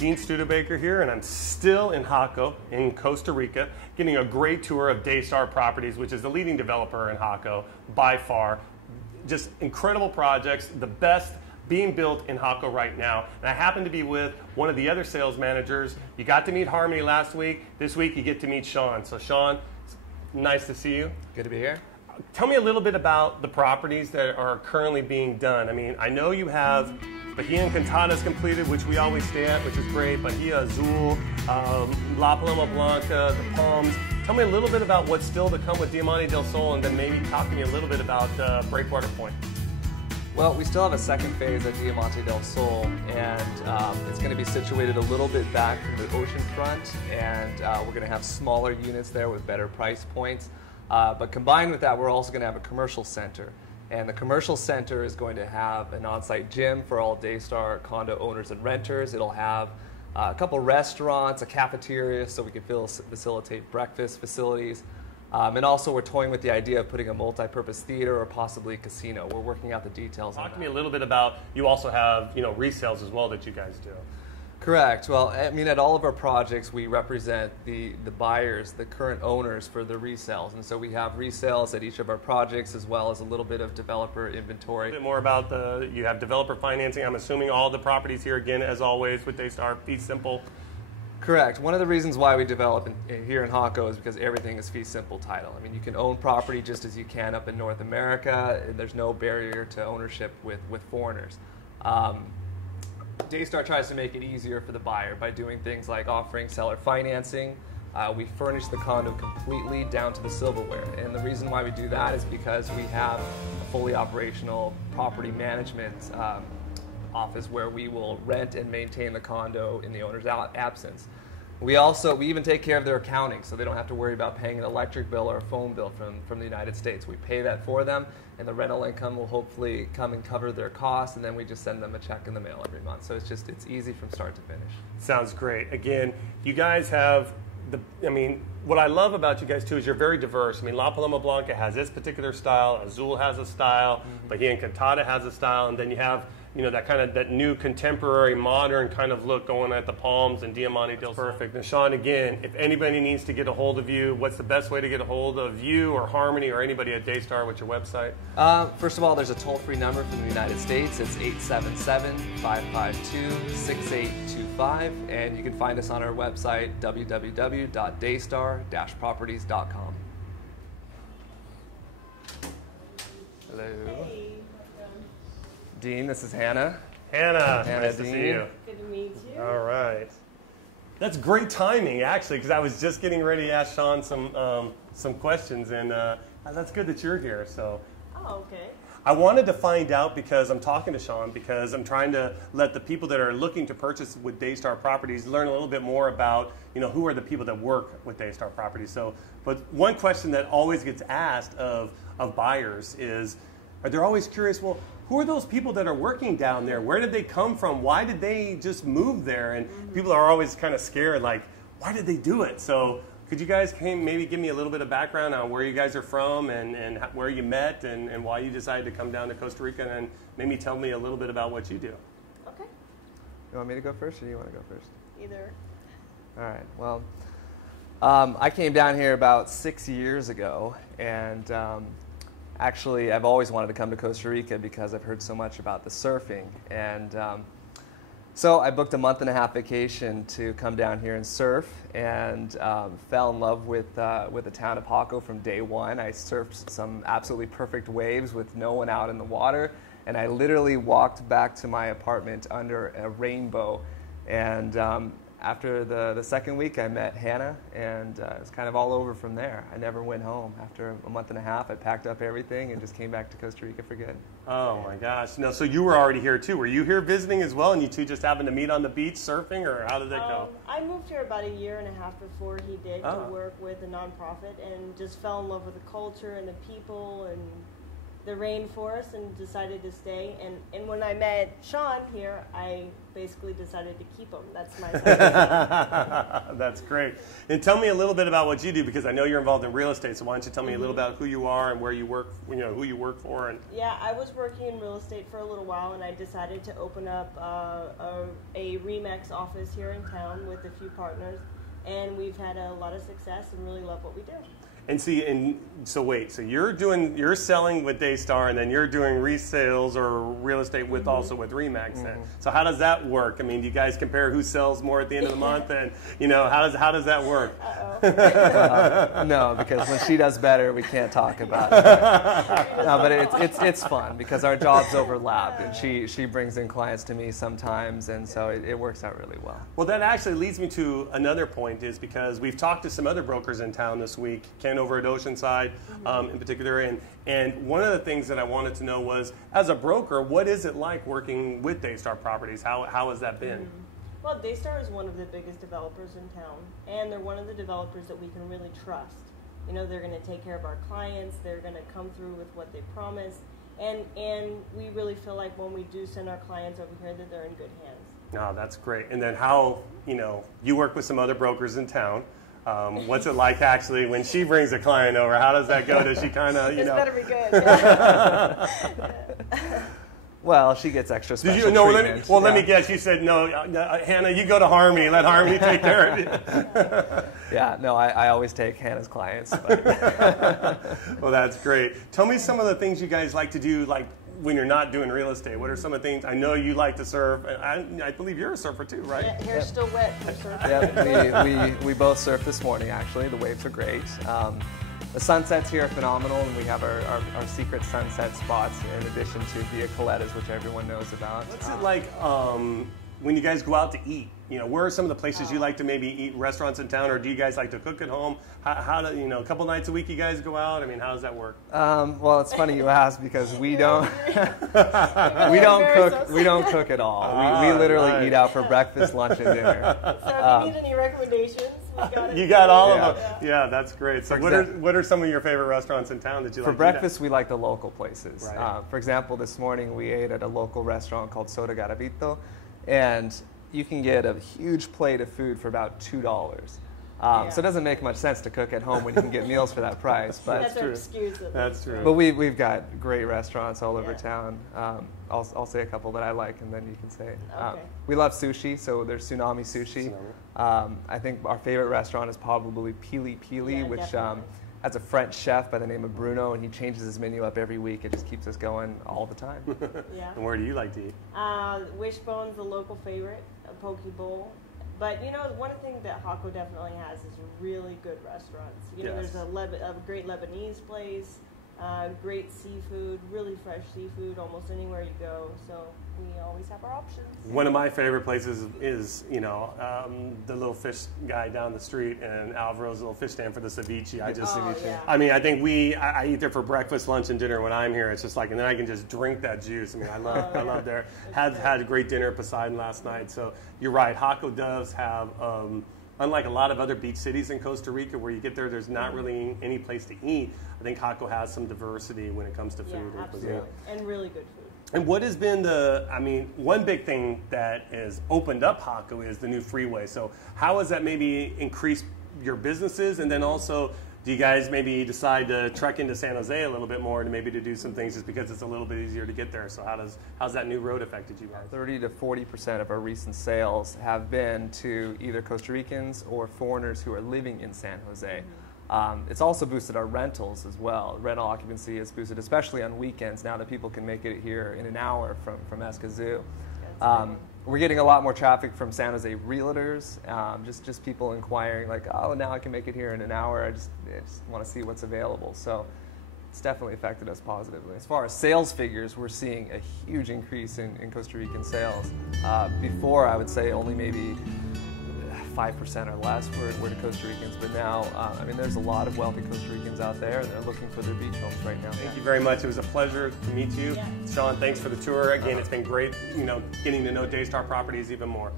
Dean Studebaker here, and I'm still in Jaco in Costa Rica, getting a great tour of DayStar Properties, which is the leading developer in Jaco by far. Just incredible projects, the best being built in Jaco right now. And I happen to be with one of the other sales managers. You got to meet Harmony last week. This week you get to meet Shawn. So Shawn, nice to see you. Good to be here. Tell me a little bit about the properties that are currently being done. I mean, I know you have Bahia Encantadas completed, which we always stay at, which is great. Bahia Azul, La Paloma Blanca, the Palms. Tell me a little bit about what's still to come with Diamante del Sol, and then maybe talk to me a little bit about Breakwater Point. Well, we still have a second phase at Diamante del Sol, and it's going to be situated a little bit back from the ocean front, and we're going to have smaller units there with better price points. But combined with that, we're also going to have a commercial center. And the commercial center is going to have an on-site gym for all DayStar condo owners and renters. It'll have a couple restaurants, a cafeteria, so we can facilitate breakfast facilities. And also we're toying with the idea of putting a multi-purpose theater or possibly a casino. We're working out the details. Talk to me a little bit about, you also have, you know, resales as well that you guys do. Correct. Well, I mean, at all of our projects, we represent the buyers, the current owners for the resales. And so we have resales at each of our projects, as well as a little bit of developer inventory. A bit more about you have developer financing. I'm assuming all the properties here, again, as always, with DayStar, fee simple. Correct. One of the reasons why we develop here in Jaco is because everything is fee simple title. I mean, you can own property just as you can up in North America. And there's no barrier to ownership with foreigners. DayStar tries to make it easier for the buyer by doing things like offering seller financing. We furnish the condo completely down to the silverware. And the reason why we do that is because we have a fully operational property management office where we will rent and maintain the condo in the owner's absence. We even take care of their accounting, so they don't have to worry about paying an electric bill or a phone bill from the United States. We pay that for them, and the rental income will hopefully come and cover their costs, and then we just send them a check in the mail every month. So it's easy from start to finish. Sounds great. Again, you guys have what I love about you guys too is you're very diverse. I mean, La Paloma Blanca has its particular style, Azul has a style, Bahia Encantada has a style, and then you have, you know, that new contemporary modern kind of look going at the Palms and Diamante del Sol. Perfect. And Shawn, again, if anybody needs to get a hold of you, what's the best way to get a hold of you or Harmony or anybody at DayStar? What's your website? First of all, there's a toll-free number from the United States. It's 877-552-6825, and you can find us on our website, www.daystar-properties.com. Hello. Hey. Dean, this is Hannah. Hannah, nice to Dean. see you. Good to meet you. All right. That's great timing, actually, because I was just getting ready to ask Shawn some questions, and that's good that you're here. So. Oh, okay. I wanted to find out, because I'm talking to Shawn, because I'm trying to let the people that are looking to purchase with DayStar Properties learn a little bit more about, you know, who are the people that work with DayStar Properties. So, but one question that always gets asked of buyers is, they're always curious, well, who are those people that are working down there? Where did they come from? Why did they just move there? And people are always kind of scared, like, why did they do it? So could you guys maybe give me a little bit of background on where you guys are from and where you met and why you decided to come down to Costa Rica, and maybe tell me a little bit about what you do? Okay. You want me to go first, or do you want to go first? Either. All right. Well, I came down here about 6 years ago, and actually, I've always wanted to come to Costa Rica because I've heard so much about the surfing. And so I booked a month-and-a-half vacation to come down here and surf, and fell in love with the town of Jaco from day one. I surfed some absolutely perfect waves with no one out in the water, and I literally walked back to my apartment under a rainbow. And after the second week, I met Hannah, and it was kind of all over from there. I never went home. After a month and a half, I packed up everything and just came back to Costa Rica for good. Oh my gosh. No, so you were already here too. Were you here visiting as well, and you two just happened to meet on the beach surfing, or how did that go? I moved here about a year and a half before he did to work with a nonprofit, and just fell in love with the culture and the people, and the rainforest and decided to stay. And when I met Shawn here, I basically decided to keep him. That's my son. That's great. And tell me a little bit about what you do, because I know you're involved in real estate. So why don't you tell me a little about who you are and where you work, who you work for. And yeah, I was working in real estate for a little while, and I decided to open up a RE/MAX office here in town with a few partners. And we've had a lot of success and really love what we do. And so wait, so you're selling with DayStar, and then you're doing resales or real estate with also with RE/MAX. Then. So how does that work? I mean, do you guys compare who sells more at the end of the month, and how does that work? No, because when she does better, we can't talk about it. No, but it's fun because our jobs overlap, and she brings in clients to me sometimes, and so it works out really well. Well, that actually leads me to another point, is because we've talked to some other brokers in town this week, Ken over at Oceanside in particular, and one of the things that I wanted to know was, as a broker, what is it like working with DayStar Properties? How has that been? Well, DayStar is one of the biggest developers in town, and they're one of the developers that we can really trust. You know, they're going to take care of our clients, they're going to come through with what they promise, and we really feel like when we do send our clients over here that they're in good hands. Oh, that's great. And then how, you work with some other brokers in town. What's it like actually when she brings a client over? How does that go? Does she kind of, It's better be good. Yeah. Well, she gets extra special treatment. Let me guess. You said, no, Hannah, you go to Harmony. Let Harmony take care of you. Yeah, no, I always take Hannah's clients. But. Well, that's great. Tell me some of the things you guys like to do, like when you're not doing real estate. What are some of the things? I know you like to surf. I believe you're a surfer too, right? Yeah, hair's still wet. Yeah, we both surfed this morning, actually. The waves are great. The sunsets here are phenomenal, and we have our secret sunset spots in addition to Via Coletta's, which everyone knows about. What's it like when you guys go out to eat? Where are some of the places you like to maybe eat, restaurants in town, or do you guys like to cook at home? How do a couple nights a week you guys go out? I mean, how does that work? Well, it's funny you ask because we don't cook at all. We literally eat out for breakfast, lunch, and dinner. So if you need any recommendations, you got all of them. Yeah, that's great. So what are some of your favorite restaurants in town that you like? For breakfast, we like the local places. Right. For example, this morning we ate at a local restaurant called Soda Garavito, and you can get a huge plate of food for about $2. So it doesn't make much sense to cook at home when you can get meals for that price. But that's our excuse. That's true. But we've got great restaurants all over town. I'll say a couple that I like, and then you can say. Okay. We love sushi, so there's Tsunami Sushi. I think our favorite restaurant is probably Pili Pili, which has a French chef by the name of Bruno, and he changes his menu up every week. It just keeps us going all the time. Yeah. And where do you like to eat? Wishbone's the local favorite, a poke bowl. But one thing that Hako definitely has is really good restaurants. There's a great Lebanese place, great seafood, really fresh seafood almost anywhere you go. So we always have our options. One of my favorite places is the little fish guy down the street and Alvaro's little fish stand for the ceviche. I mean, I think I eat there for breakfast, lunch, and dinner when I'm here. It's just like, and then I can just drink that juice. I mean, I love there. Had a great dinner at Poseidon last night. So you're right. Hako does have. Unlike a lot of other beach cities in Costa Rica where you get there's not really any place to eat, I think Hako has some diversity when it comes to food. Yeah, absolutely. And really good food. And what has been one big thing that has opened up Hako is the new freeway. So how has that maybe increased your businesses? And then also, do you guys maybe decide to trek into San Jose a little bit more and maybe to do some things just because it's a little bit easier to get there? So how's that new road affected you guys? 30 to 40% of our recent sales have been to either Costa Ricans or foreigners who are living in San Jose. It's also boosted our rentals as well. Rental occupancy is boosted, especially on weekends now that people can make it here in an hour from Escazú. We're getting a lot more traffic from San Jose realtors, just people inquiring like, oh, now I can make it here in an hour. I just want to see what's available. So it's definitely affected us positively. As far as sales figures, we're seeing a huge increase in Costa Rican sales. Before, I would say only maybe 5% or less were to Costa Ricans, but now, there's a lot of wealthy Costa Ricans out there, and they're looking for their beach homes right now. Thank you very much. It was a pleasure to meet you. Shawn, thanks for the tour. Again, it's been great, getting to know DayStar Properties even more.